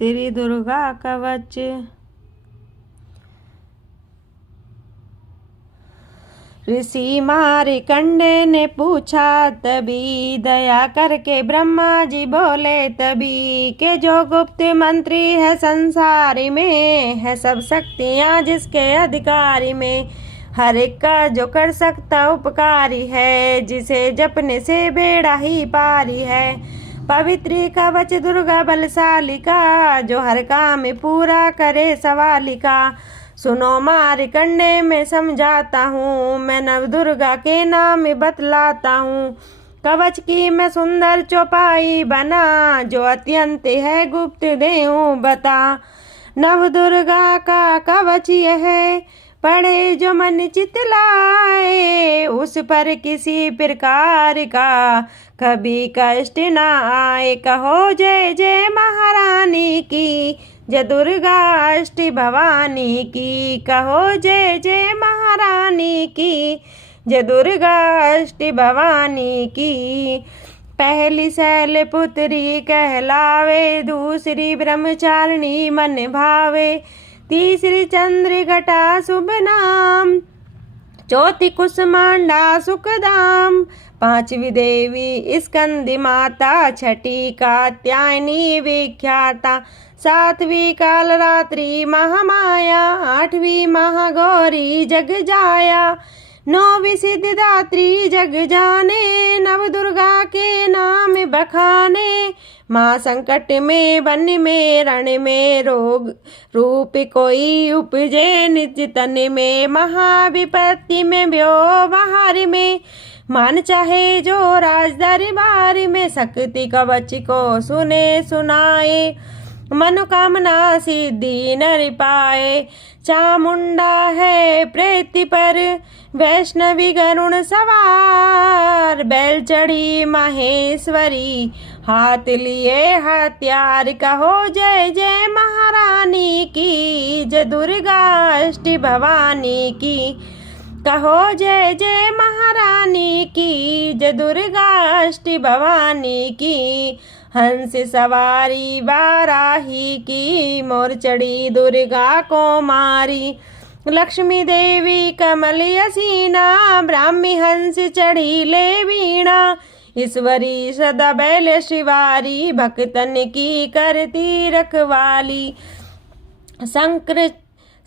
श्री दुर्गा कवच। ऋषि मार्कंडेय ने पूछा तभी, दया करके ब्रह्मा जी बोले तभी, के जो गुप्त मंत्री है संसारी में, है सब शक्तियाँ जिसके अधिकारी में, हर एक का जो कर सकता उपकारी है, जिसे जपने से बेड़ा ही पारी है। पवित्री कवच दुर्गा बलशाली का, जो हर काम पूरा करे सवाली का। सुनो मार्कंडेय मैं समझाता हूँ, मैं नव दुर्गा के नाम बतलाता हूँ। कवच की मैं सुंदर चौपाई बना, जो अत्यंत है गुप्त देहूँ बता। नव दुर्गा का कवच यह है, पढ़े जो मन चित लाए, उस पर किसी प्रकार का कभी कष्ट ना आए। कहो जय जय महारानी की, जय दुर्गा अष्ट भवानी की। कहो जय जय महारानी की, जय दुर्गा अष्ट भवानी की। पहली शैलपुत्री कहलावे, दूसरी ब्रह्मचारिणी मन भावे, तीसरी चंद्र घटा शुभ नाम, चौथी कुसमांडा सुखदाम, पांचवी देवी स्कंदी माता, छठी कात्यायनी विख्याता, सातवीं कालरात्रि महामाया, आठवीं महागौरी जग जाया, नौवीं सिद्धिदात्री जग जाने, नव दुर्गा के नाम बखाने। माँ संकट में वन में रण में, रोग रूप कोई उपजे निज तन में, महाविपत्ति में व्यवहार में, मान चाहे जो राज दरबार में, शक्ति कवच को सुने सुनाए, मनोकामना सिद्धि नर पाए। चामुंडा है प्रेति पर, वैष्णवी गरुण सवार, बैल चढ़ी माहेश्वरी, हाथ लिए हथियार। कहो जय जय महारानी की, जय दुर्गा अष्ट भवानी की। कहो जय जय महारानी की, जय दुर्गा अष्ट भवानी की। हंस सवारी वाराही की, मोर चढ़ी दुर्गा को मारी, लक्ष्मी देवी कमल यसीना, ब्राह्मी हंस चढ़ी ले वीणा, ईश्वरी सदा बैल शिवारी, भक्तन की करती रखवाली।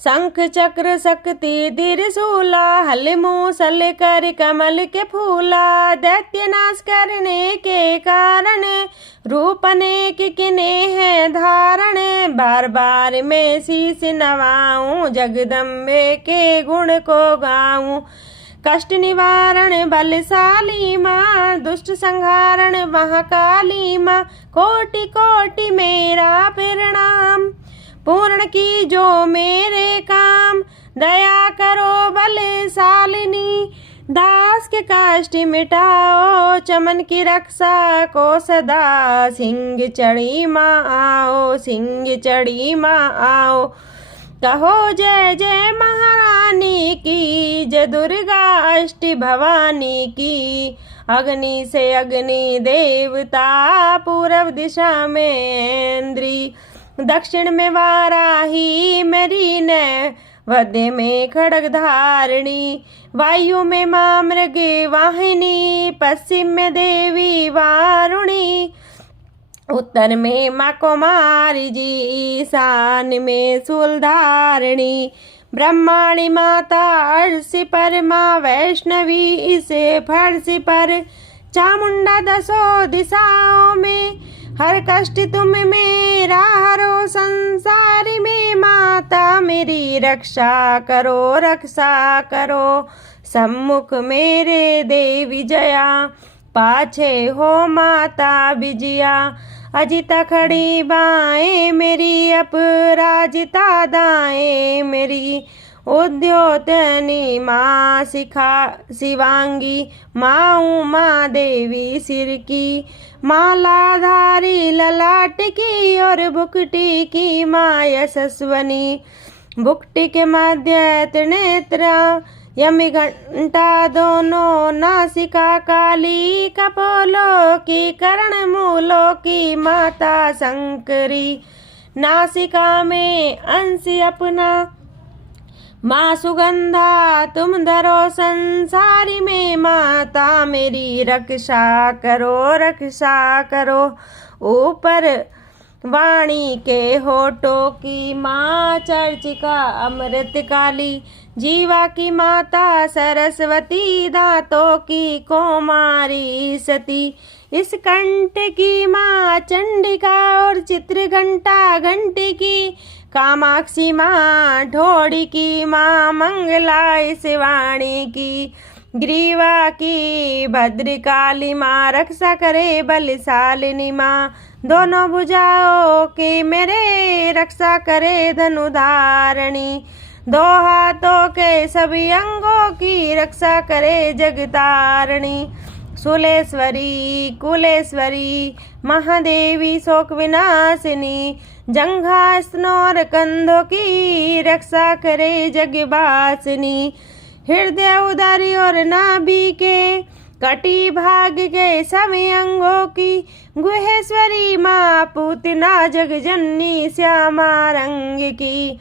शंख चक्र शक्ति त्रिशूला, हल मूसल कर कमल के फूला, दैत्य नाश करने के कारण, रूप अनेक किने है धारण। बार बार मैं शीश नवाऊं, जगदम्बे के गुण को गाऊं। कष्ट निवारण बलशाली माँ, दुष्ट संहारण महाकाली माँ, कोटि कोटि मेरा प्रणाम, पूर्ण की जो मेरे काम। दया करो बलशालिनी, दास के कष्ट मिटाओ, चमन की रक्षा को सदा। सिंह चढ़ी माँ आओ, सिंह चढ़ी माँ आओ। कहो जय जय महारानी की, जय दुर्गा अष्ट भवानी की। अग्नि से अग्नि देवता, पूर्व दिशा में इंद्री, दक्षिण में वाराही मेरी न, वध्य में खड़ग धारिणी, वायु में माँ मृग वाहिनी, पश्चिम में देवी वारुणी, उत्तर में माँ कुमारी जी, ईशान में शूलधारिणी। ब्रह्माणी माता अर्श पर, माँ वैष्णवी इसे फर्श पर। चामुंडा दसों दिशाओं में, हर कष्ट तुम मेरा हरो। संसार में माता मेरी रक्षा करो, रक्षा करो। सम्मुख मेरे देवी जया, पाछे हो माता विजया। अजिता खड़ी बाएं मेरी, अपराजिता दाएं मेरी। उद्योतनी माँ शिवांगी, माँ उमा देवी सिर की। मालाधारी ललाट की, और बुकटी की माँ यशस्वनी। बुकटी के मध्य त्रिनेत्रा, यमी घंटा दोनों नासिका काली। कपोलों की कर्ण मूलों की माता शंकरी। नासिका में अंश अपना। माँ सुगंधा तुम धरो संसारी में, माता मेरी रक्षा करो। ऊपर वाणी के होठों की माँ चर्चिका अमृत काली, जीवा की माता सरस्वती, दांतों की कौमारी सती। इस कंठ की माँ चंडिका और चित्र घंटा घंटी की, कामाक्षी माँ ढोड़ी की माँ मंगला इस वाणी की। ग्रीवा की भद्रकाली माँ रक्षा करे बलशालिनी माँ, दोनों भुजाओं की मेरे रक्षा करे धनुधारणी। दो हाथों के सभी अंगों की रक्षा करे जगतारणी। शूलेश्वरी कुलेश्वरी महादेवी शोक विनाशिनी, जंघा स्तनों और कंधों की रक्षा करे जगवासिनी। हृदय उदरी और नाभि के कटी भाग के सभी अंगों की, गुहेश्वरी माँ पूतना जगजननी श्यामा रंग की।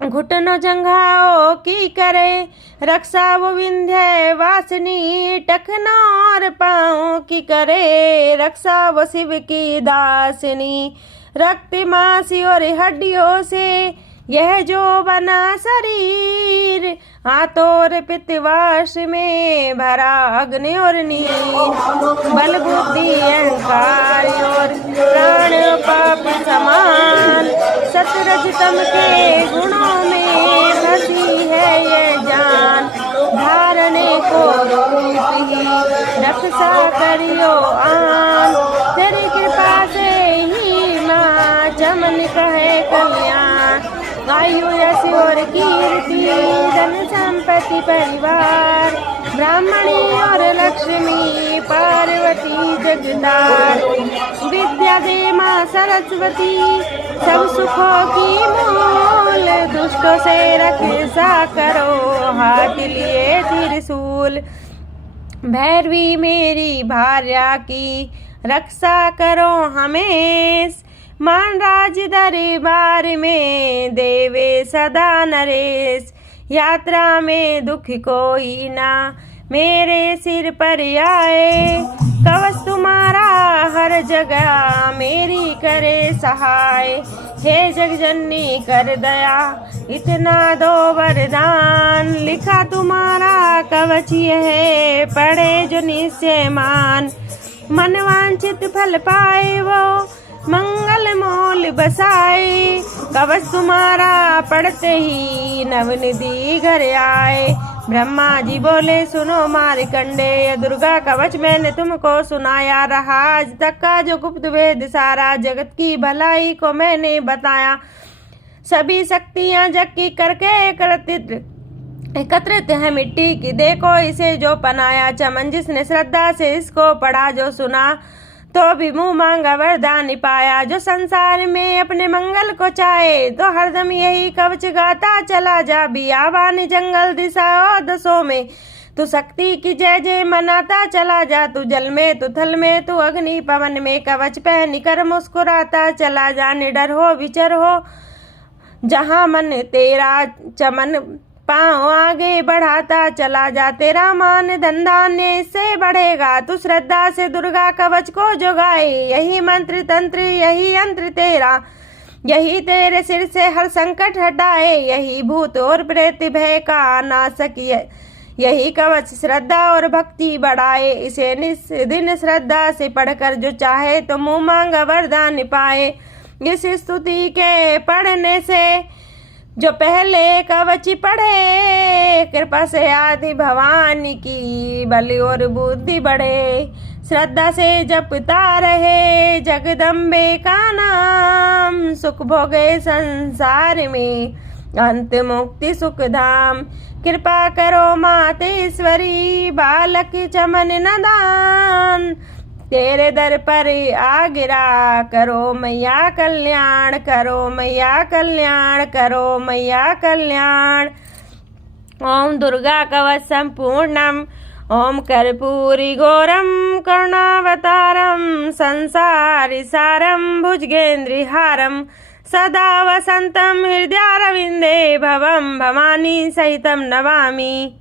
घुटनों जंघाओं की करे रक्षा वो विंध्य वासिनी, टखनों और पाँव की करे रक्षा वो शिव की दासिनी। रक्त मांस और हड्डियों से यह जो बना शरीर, हाथों और पित्तवास में भरा अग्नि और नीर। बल बुद्धि अहंकार और प्राण पाप समान, सतरजतम के गुणों में फंसी है ये जान। धारने को रूप ही रक्षा करियो आन, तेरी कृपा से ही माँ चमन कहे कल्याण। आयु यश और कीर्ति धन संपत्ति परिवार, ब्राह्मणी और लक्ष्मी पार्वती जगदार। विद्या दे माँ सरस्वती सब सुखों की मूल, दुष्टों से रक्षा करो हाथ लिए त्रिशूल। भैरवी मेरी भार्या की रक्षा करो हमेश, मान राज दरबार में देवे सदा नरेश। यात्रा में दुख कोई ना मेरे सिर पर आए, कवच तुम्हारा हर जगह मेरी करे सहाय। हे जगजननी कर दया इतना दो वरदान, लिखा तुम्हारा कवच है पढ़े जो निश्चय मान। मनवांछित फल पाए वो मंगल मोल बसाए, कवच तुम्हारा पढ़ते ही नवनिधि घर आए। ब्रह्मा जी बोले सुनो मार्कंडेय, दुर्गा कवच मैंने तुमको सुनाया रहा। आज तक का जो गुप्त वेद सारा जगत की भलाई को मैंने बताया। सभी शक्तियां जग की करके एकत्रित है मिट्टी की, देखो इसे जो पनाया चमन। जिसने श्रद्धा से इसको पढ़ा जो सुना, तो भी मुँह मांगा वरदान पाया। जो संसार में अपने मंगल को चाहे, तो हरदम यही कवच गाता चला जा। बियाबान जंगल दिशा और दसों में तू शक्ति की जय जय मनाता चला जा। तू जल में तू थल में तू अग्नि पवन में, कवच पहन कर मुस्कुराता चला जा। निडर हो विचर हो जहाँ मन तेरा, चमन पाँव आगे बढ़ाता चला जा। तेरा मान धन धान्य इससे बढ़ेगा, तू श्रद्धा से दुर्गा कवच को जो गाए। यही मंत्र तंत्र यही यंत्र तेरा, यही तेरे सिर से हर संकट हटाए। यही भूत और प्रेत भय का नाशक, यही कवच श्रद्धा और भक्ति बढ़ाए। इसे निस दिन श्रद्धा से पढ़कर जो चाहे, तो मुँह मांगा वरदान पाए। इस स्तुति के पढ़ने से जो पहले कवच पढ़े, कृपा से आदि भवानी की बल और बुद्धि बढ़े। श्रद्धा से जपता रहे जगदम्बे का नाम, सुख भोगे संसार में अंत मुक्ति सुख धाम। कृपा करो मातेश्वरी बालक चमन नदान, तेरे दर पर आ गिरा करो मैया कल्याण, करो मैया कल्याण, करो मैया कल्याण। ओम दुर्गा कवच संपूर्णम, ओम कर्पूरी गौरम करुणावतारम संसारिसारम भुजगेन्द्रिहारम सदा वसंतं हृदयारविंदे भवं भवानी सहितं नमामि।